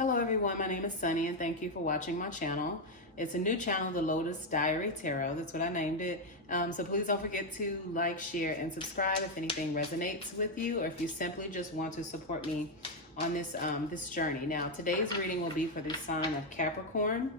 Hello everyone, my name is Sunny and thank you for watching my channel. It's a new channel, the Lotus Diary Tarot. That's what I named it. So please don't forget to like, share, and subscribe if anything resonates with you or if you simply just want to support me on this, this journey. Now, today's reading will be for the sign of Capricorn.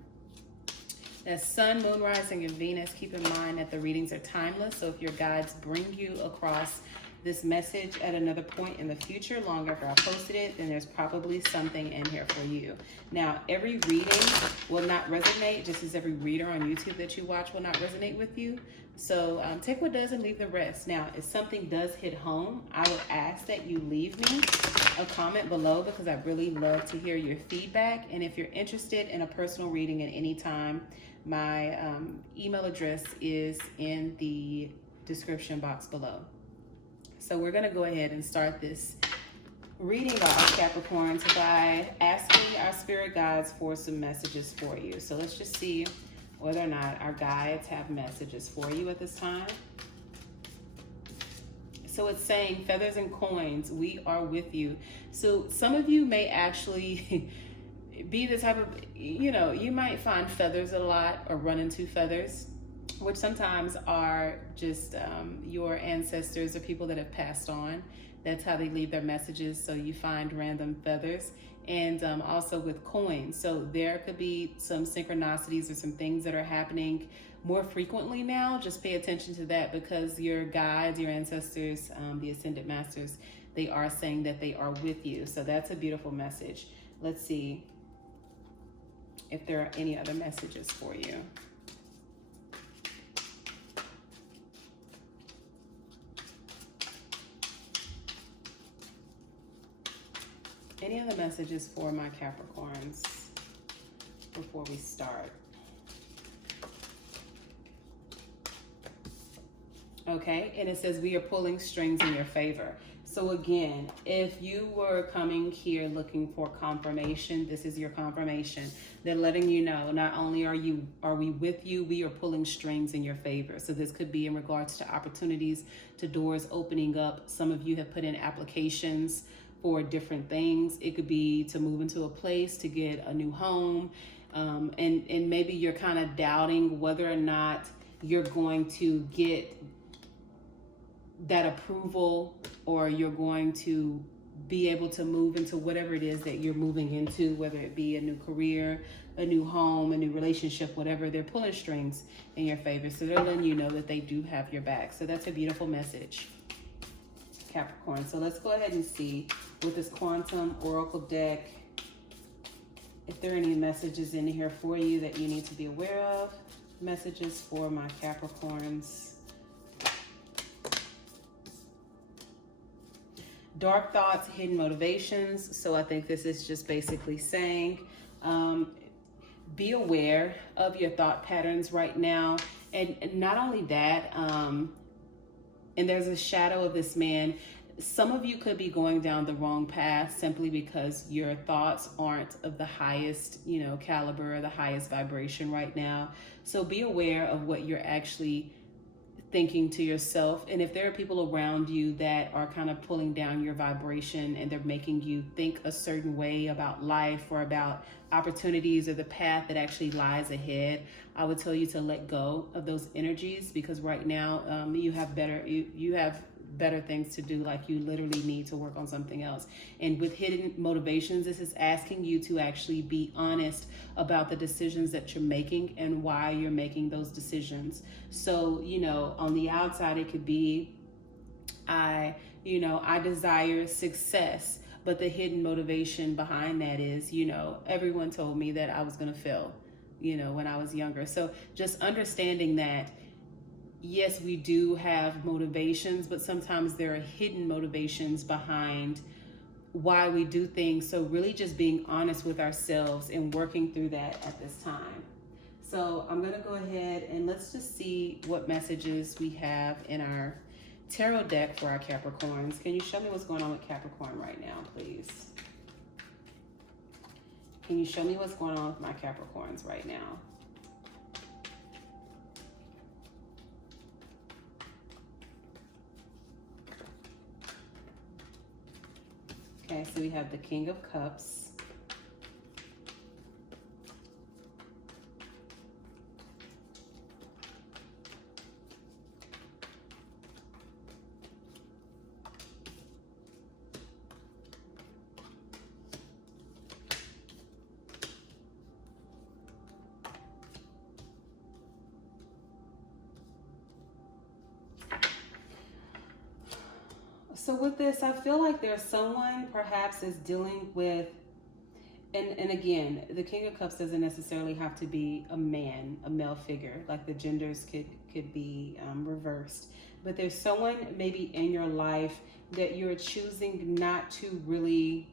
That's Sun, Moon, Rising, and Venus. Keep in mind that the readings are timeless, so if your guides bring you across this message at another point in the future, long after I posted it, then there's probably something in here for you. Now, every reading will not resonate, just as every reader on YouTube that you watch will not resonate with you. So take what does and leave the rest. Now, if something does hit home, I would ask that you leave me a comment below because I really love to hear your feedback. And if you're interested in a personal reading at any time, my email address is in the description box below. So we're going to go ahead and start this reading off, Capricorns, by asking our spirit guides for some messages for you. So let's just see whether or not our guides have messages for you at this time. So it's saying, feathers and coins, we are with you. So some of you may actually be the type of, you might find feathers a lot or run into feathers, which sometimes are just your ancestors or people that have passed on. That's how they leave their messages. So you find random feathers, and also with coins. So there could be some synchronicities or some things that are happening more frequently now. Just pay attention to that because your guides, your ancestors, the ascended masters, they are saying that they are with you. So that's a beautiful message. Let's see if there are any other messages for you. Any other messages for my Capricorns before we start? Okay, and it says we are pulling strings in your favor. So again, if you were coming here looking for confirmation, this is your confirmation. They're letting you know not only are we with you, we are pulling strings in your favor. So this could be in regards to opportunities, to doors opening up. Some of you have put in applications for different things. It could be to move into a place, to get a new home, and maybe you're kind of doubting whether or not you're going to get that approval, or you're going to be able to move into whatever it is that you're moving into, whether it be a new career, a new home, a new relationship, whatever. They're pulling strings in your favor. So they're letting you know that they do have your back. So that's a beautiful message, Capricorn. So let's go ahead and see with this Quantum Oracle deck if there are any messages in here for you that you need to be aware of. Messages for my Capricorns. Dark thoughts, hidden motivations. So I think this is just basically saying, be aware of your thought patterns right now. And not only that, and there's a shadow of this man. Some of you could be going down the wrong path simply because your thoughts aren't of the highest, caliber, or the highest vibration right now. So be aware of what you're actually thinking to yourself. And if there are people around you that are kind of pulling down your vibration and they're making you think a certain way about life or about opportunities or the path that actually lies ahead, I would tell you to let go of those energies, because right now you have better things to do. Like, you literally need to work on something else. And with hidden motivations, this is asking you to actually be honest about the decisions that you're making and why you're making those decisions. So, on the outside, it could be, I desire success, but the hidden motivation behind that is, everyone told me that I was going to fail, when I was younger. So just understanding that, yes, we do have motivations, but sometimes there are hidden motivations behind why we do things. So really just being honest with ourselves and working through that at this time. So I'm going to go ahead and let's just see what messages we have in our tarot deck for our Capricorns. Can you show me what's going on with Capricorn right now, please? Can you show me what's going on with my Capricorns right now? Okay, so we have the King of Cups, So with this, I feel like there's someone perhaps is dealing with, and again, the King of Cups doesn't necessarily have to be a man, a male figure. Like the genders could be reversed. But there's someone maybe in your life that you're choosing not to really.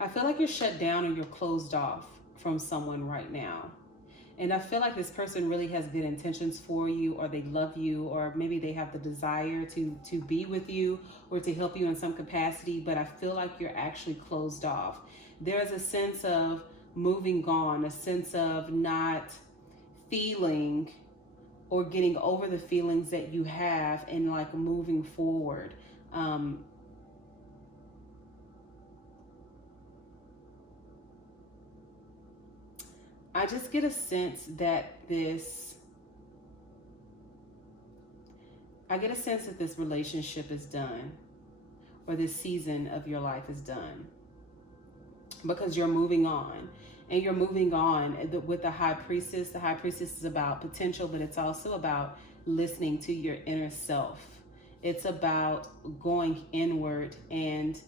I feel like you're shut down or you're closed off from someone right now. And I feel like this person really has good intentions for you, or they love you, or maybe they have the desire to be with you or to help you in some capacity, but I feel like you're actually closed off. There's a sense of moving on, a sense of not feeling or getting over the feelings that you have and like moving forward. I just get a sense that this relationship is done, or this season of your life is done, because you're moving on. And you're moving on with the High Priestess. The High Priestess is about potential, but it's also about listening to your inner self. It's about going inward and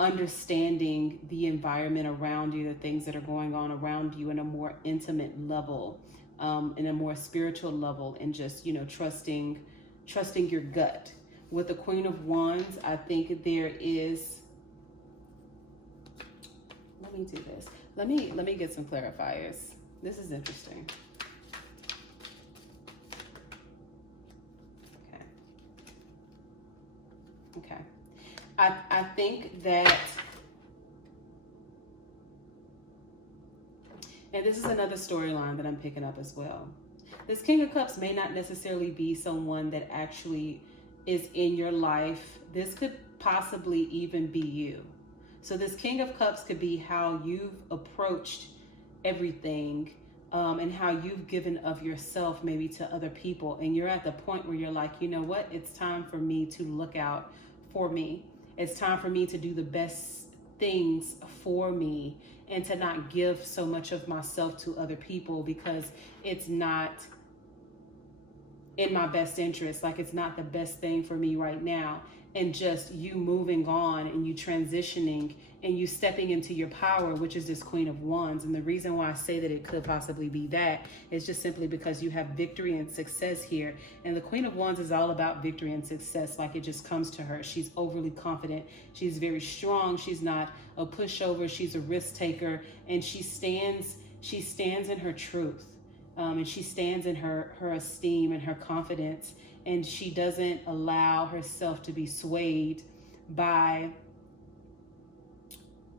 understanding the environment around you, the things that are going on around you in a more intimate level, in a more spiritual level, and just, trusting your gut. With the Queen of Wands, I think there is, let me do this. Let me get some clarifiers. This is interesting. Okay. I think that, and this is another storyline that I'm picking up as well. This King of Cups may not necessarily be someone that actually is in your life. This could possibly even be you. So this King of Cups could be how you've approached everything, and how you've given of yourself maybe to other people. And you're at the point where you're like, you know what? It's time for me to look out for me. It's time for me to do the best things for me and to not give so much of myself to other people because it's not in my best interest. Like, it's not the best thing for me right now. And just you moving on and you transitioning and you stepping into your power, which is this Queen of Wands. And the reason why I say that it could possibly be that is just simply because you have victory and success here. And the Queen of Wands is all about victory and success. Like, it just comes to her. She's overly confident. She's very strong. She's not a pushover. She's a risk taker. And she stands in her truth. And she stands in her esteem and her confidence. And she doesn't allow herself to be swayed by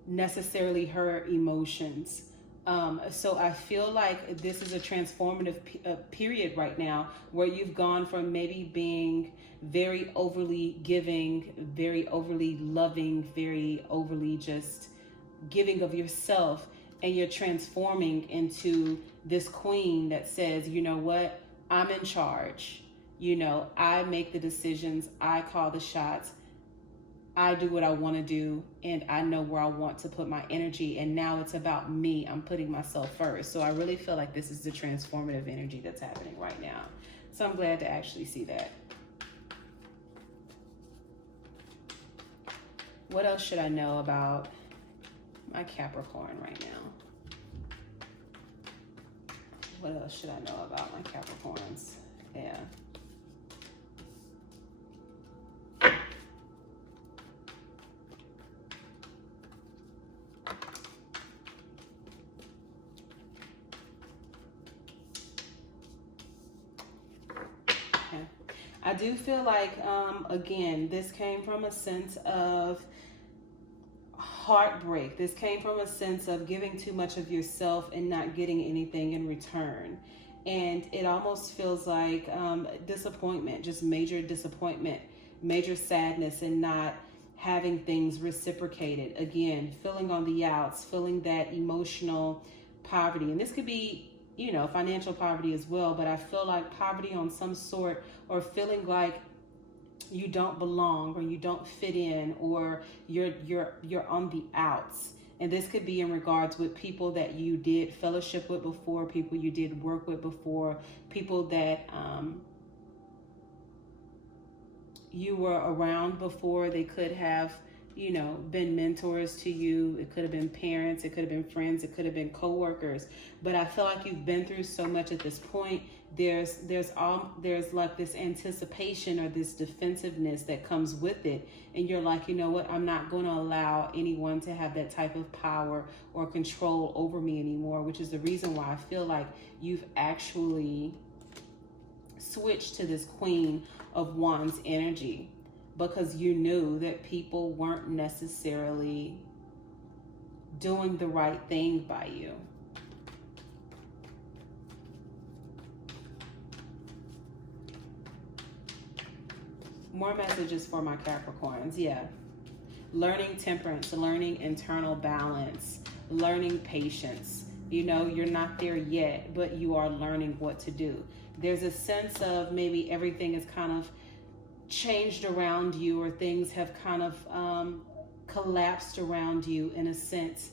necessarily her emotions. So I feel like this is a transformative period right now, where you've gone from maybe being very overly giving, very overly loving, very overly just giving of yourself, and you're transforming into this queen that says, you know what, I'm in charge. I make the decisions, I call the shots, I do what I want to do, and I know where I want to put my energy, and now it's about me. I'm putting myself first. So I really feel like this is the transformative energy that's happening right now. So I'm glad to actually see that. What else should I know about my Capricorn right now? What else should I know about my Capricorns? Yeah. I do feel like, again, this came from a sense of heartbreak. This came from a sense of giving too much of yourself and not getting anything in return. And it almost feels like disappointment, just major disappointment, major sadness, and not having things reciprocated. Again, feeling on the outs, feeling that emotional poverty. And this could be, financial poverty as well, but I feel like poverty on some sort, or feeling like you don't belong, or you don't fit in, or you're on the outs. And this could be in regards with people that you did fellowship with before, people you did work with before, people that you were around before. They could have, you know, been mentors to you. It could have been parents. It could have been friends. It could have been coworkers. But I feel like you've been through so much at this point. There's like this anticipation or this defensiveness that comes with it. And you're like, you know what? I'm not going to allow anyone to have that type of power or control over me anymore, which is the reason why I feel like you've actually switched to this Queen of Wands energy, because you knew that people weren't necessarily doing the right thing by you. More messages for my Capricorns. Yeah. Learning temperance, learning internal balance, learning patience. You know, you're not there yet, but you are learning what to do. There's a sense of maybe everything is kind of changed around you, or things have kind of collapsed around you in a sense,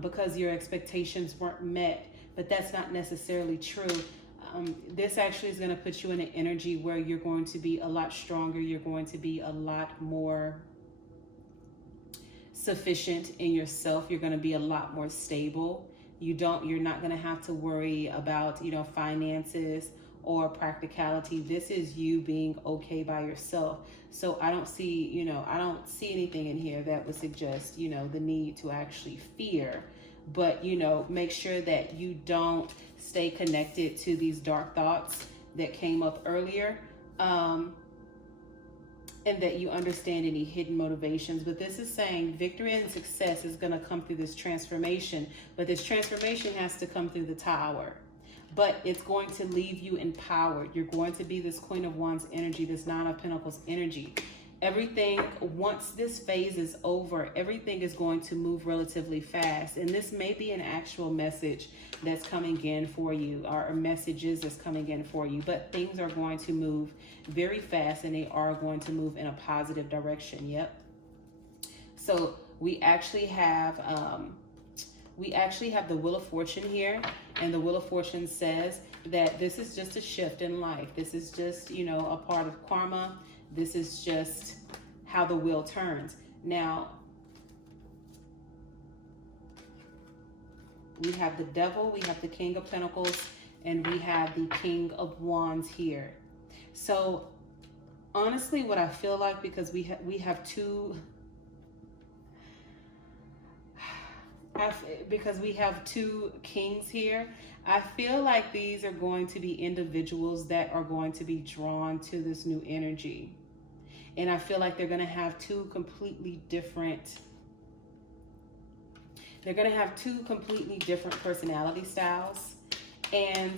because your expectations weren't met. But that's not necessarily true. This actually is going to put you in an energy where you're going to be a lot stronger. You're going to be a lot more sufficient in yourself. You're going to be a lot more stable. You're not going to have to worry about, you know, finances or practicality. This is you being okay by yourself. So I don't see anything in here that would suggest, you know, the need to actually fear. But, you know, make sure that you don't stay connected to these dark thoughts that came up earlier, and that you understand any hidden motivations. But this is saying victory and success is going to come through this transformation, but this transformation has to come through the Tower. But it's going to leave you empowered. You're going to be this Queen of Wands energy, this Nine of Pentacles energy. Everything, once this phase is over, everything is going to move relatively fast. And this may be an actual message that's coming in for you, or messages that's coming in for you. But things are going to move very fast, and they are going to move in a positive direction. Yep. So we actually have the Wheel of Fortune here. And the Wheel of Fortune says that this is just a shift in life. This is just, you know, a part of karma. This is just how the wheel turns. Now, we have the Devil, we have the King of Pentacles, and we have the King of Wands here. So, honestly, what I feel like, because we have two kings here, I feel like these are going to be individuals that are going to be drawn to this new energy. And I feel like they're going to have two completely different personality styles. And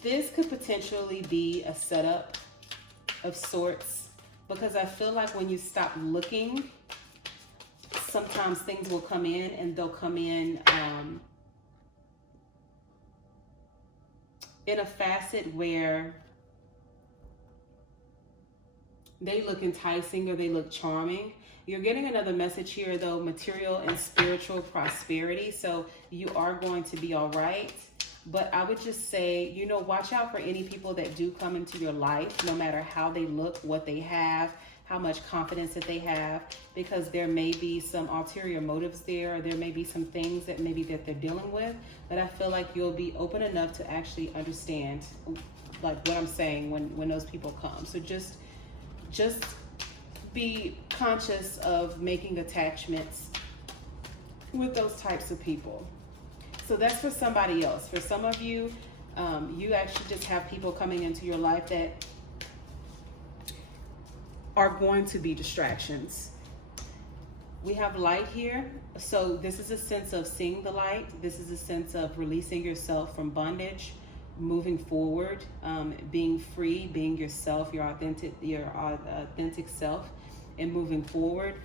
this could potentially be a setup of sorts, because I feel like when you stop looking, sometimes things will come in, and they'll come in a facet where they look enticing or they look charming. You're getting another message here, though, material and spiritual prosperity. So you are going to be all right. But I would just say, you know, watch out for any people that do come into your life, no matter how they look, what they have, how much confidence that they have, because there may be some ulterior motives there, or there may be some things that they're dealing with. But I feel like you'll be open enough to actually understand, like, what I'm saying when those people come. So just be conscious of making attachments with those types of people. So that's for somebody else. For some of you, you actually just have people coming into your life that are going to be distractions. We have light here. So this is a sense of seeing the light. This is a sense of releasing yourself from bondage, moving forward, being free, being yourself, your authentic self, and moving forward.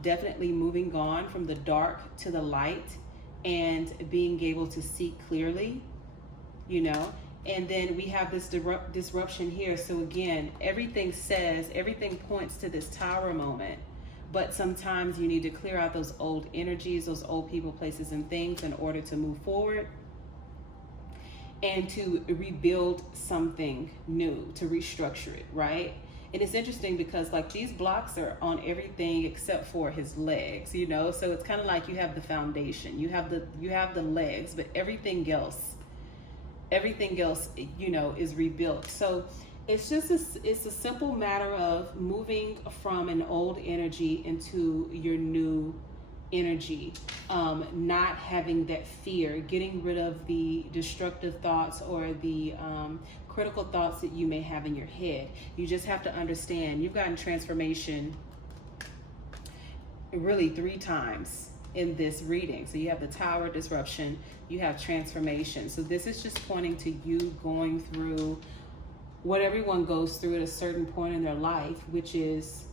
Definitely moving on from the dark to the light, and being able to see clearly, you know. And then we have this disruption here. So again, everything points to this Tower moment. But sometimes you need to clear out those old energies, those old people, places, and things in order to move forward and to rebuild something new, to restructure it, right? And it's interesting because like these blocks are on everything except for his legs, you know? So it's kind of like you have the foundation, you have the legs, but everything else, you know, is rebuilt. So it's just it's a simple matter of moving from an old energy into your new energy, not having that fear, getting rid of the destructive thoughts or the critical thoughts that you may have in your head. You just have to understand you've gotten transformation really 3 times in this reading. So you have the Tower, disruption, you have transformation. So this is just pointing to you going through what everyone goes through at a certain point in their life, which is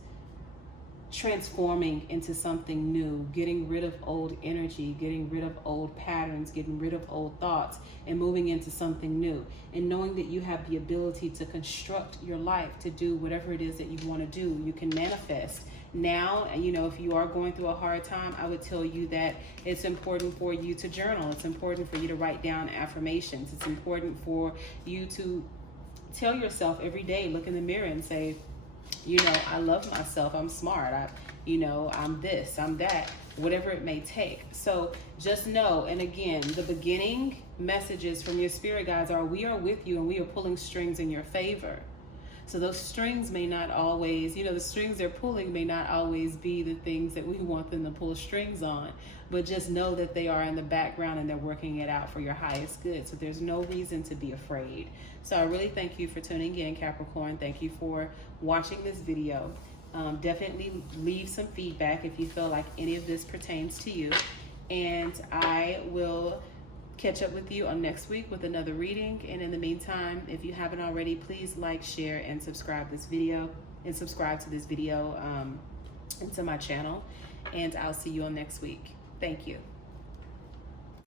transforming into something new, getting rid of old energy, getting rid of old patterns, getting rid of old thoughts, and moving into something new. And knowing that you have the ability to construct your life, to do whatever it is that you want to do. You can manifest. Now, you know, if you are going through a hard time, I would tell you that it's important for you to journal. It's important for you to write down affirmations. It's important for you to tell yourself every day, look in the mirror and say, you know, I love myself, I'm smart, I'm this, I'm that, whatever it may take. So just know, and again, the beginning messages from your spirit guides are, we are with you and we are pulling strings in your favor. So those strings may not always, you know, the strings they're pulling may not always be the things that we want them to pull strings on, but just know that they are in the background and they're working it out for your highest good. So there's no reason to be afraid. So I really thank you for tuning in, Capricorn. Thank you for watching this video. Definitely leave some feedback if you feel like any of this pertains to you. And I will catch up with you on next week with another reading. And in the meantime, if you haven't already, please like, share, and subscribe to this video and to my channel. And I'll see you on next week. Thank you.